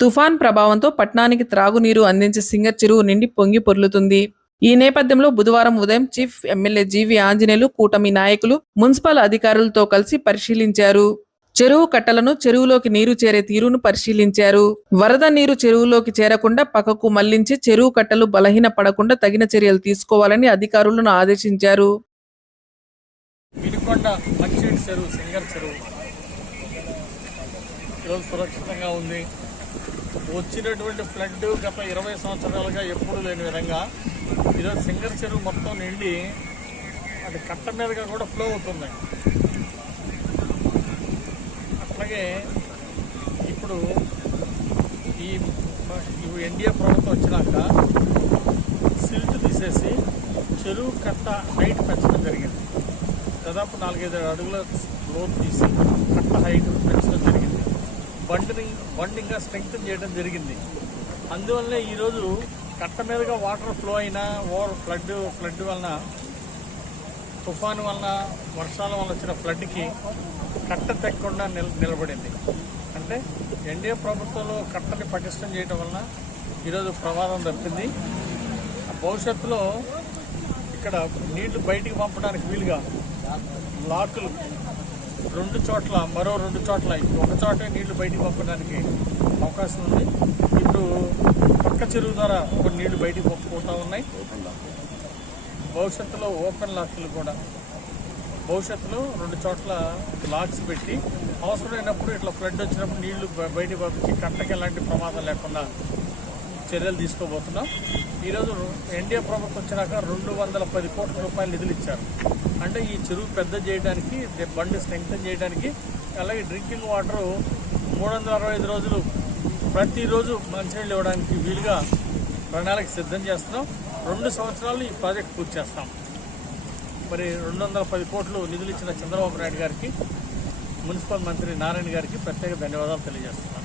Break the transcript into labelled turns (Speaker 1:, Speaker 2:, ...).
Speaker 1: తుఫాన్ ప్రభావంతో పట్నానికి త్రాగునీరు అందించే సింగర్ చెరువు నిండి పొంగి పొర్లుతుంది. ఈ నేపథ్యంలో బుధవారం ఉదయం చీఫ్ ఎమ్మెల్యే జీవి ఆంజనేయులు కూటమి నాయకులు మున్సిపల్ అధికారులతో కలిసి పరిశీలించారు. చెరువు కట్టలను చెరువులోకి నీరు చేరే తీరును పరిశీలించారు. వరద నీరు చెరువులోకి చేరకుండా పక్కకు మళ్ళించి చెరువు కట్టలు బలహీన పడకుండా తగిన చర్యలు తీసుకోవాలని అధికారులను ఆదేశించారు.
Speaker 2: చెరువు చెరువు. సురక్షితంగా ఉంది. వచ్చినటువంటి ఫ్లడ్ గత ఇరవై సంవత్సరాలుగా ఎప్పుడూ లేని విధంగా ఈరోజు సింగర్ చెరువు మొత్తం నిండి అది కట్ట మీదుగా కూడా ఫ్లో అవుతుంది. అట్లాగే ఇప్పుడు ఈ ఎన్డీఏ ప్రభుత్వం వచ్చినాక సిల్ట్ తీసేసి చెరువు కట్ట హైట్ పెంచడం జరిగింది. దాదాపు నాలుగైదు అడుగుల లోతు తీసి కట్ట హైట్ పెంచడం జరిగింది. బండ్ని బండ్ ఇంకా స్ట్రెంగ్తన్ చేయడం జరిగింది. అందువల్లనే ఈరోజు కట్ట మీదుగా వాటర్ ఫ్లో అయినా ఓవర్ ఫ్లడ్ ఫ్లడ్ వలన తుఫాను వలన వర్షాల వలన వచ్చిన ఫ్లడ్కి కట్ట తెక్కకుండా నిల నిలబడింది. అంటే ఎన్డీఏ ప్రభుత్వంలో కట్టని పటిష్టం చేయడం వలన ఈరోజు ప్రమాదం తప్పింది. భవిష్యత్తులో ఇక్కడ నీళ్ళు బయటికి పంపడానికి వీలుగా లాకులు రెండు చోట్ల మరో రెండు చోట్ల ఒక చోటే నీళ్ళు బయటికి పంపడానికి అవకాశం ఉంది. ఇప్పుడు పక్క చెరువు ద్వారా కొన్ని నీళ్ళు బయటికి పంపుకుంటూ ఉన్నాయి. భవిష్యత్తులో ఓపెన్ లాక్లు కూడా. భవిష్యత్తులో రెండు చోట్ల లాక్స్ పెట్టి అవసరమైనప్పుడు ఇట్లా ఫ్లడ్ వచ్చినప్పుడు నీళ్ళు బయటికి పంపించి కట్టకి ఎలాంటి ప్రమాదం లేకుండా చర్యలు తీసుకోబోతున్నాం. ఈరోజు ఎన్డీఏ ప్రభుత్వం వచ్చినాక రెండు వందల పది కోట్ల రూపాయలు నిధులు ఇచ్చారు. అంటే ఈ చెరువు పెద్ద చేయడానికి బండి స్ట్రెంగ్తన్ చేయడానికి అలాగే డ్రింకింగ్ వాటర్ మూడు వందల అరవై ఐదు రోజులు ప్రతిరోజు మంచినీళ్ళు ఇవ్వడానికి వీలుగా ప్రణాళిక సిద్ధం చేస్తున్నాం. రెండు సంవత్సరాలు ఈ ప్రాజెక్ట్ పూర్తి చేస్తాం. మరి రెండు వందల పది కోట్లు నిధులు ఇచ్చిన చంద్రబాబు నాయుడు గారికి మున్సిపల్ మంత్రి నారాయణ గారికి ప్రత్యేక ధన్యవాదాలు తెలియజేస్తున్నాను